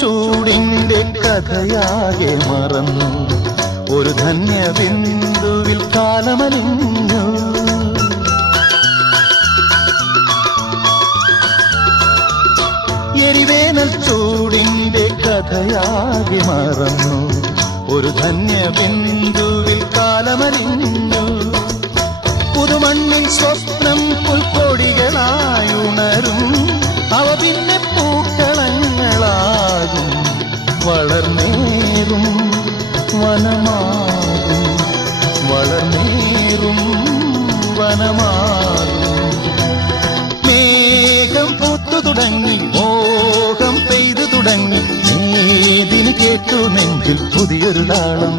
ചൂടിന്റെ കഥയാകെ മറന്നു ഒരു ധന്യ ബിന്ദുവിൽ കാലമലിഞ്ഞു എരിവേനൽ ചൂടിന്റെ കഥയാകെ മറന്നു ഒരു ധന്യ ബിന്ദുവിൽ കാലമലിഞ്ഞു പുതുമണ്ണിൽ സ്വപ്നം പുൽക്കൊടികളായുണരും അവ പിന്നെ പൂക്കളങ്ങളാകും വളർന്നേറും വനമാകും വളർന്നേറും വനമാകും മേഘം പൂത്തു തുടങ്ങി മോഹം പെയ്തു തുടങ്ങി ഏതിന് കേട്ടു നെഞ്ചിൽ പുതിയൊരു താളം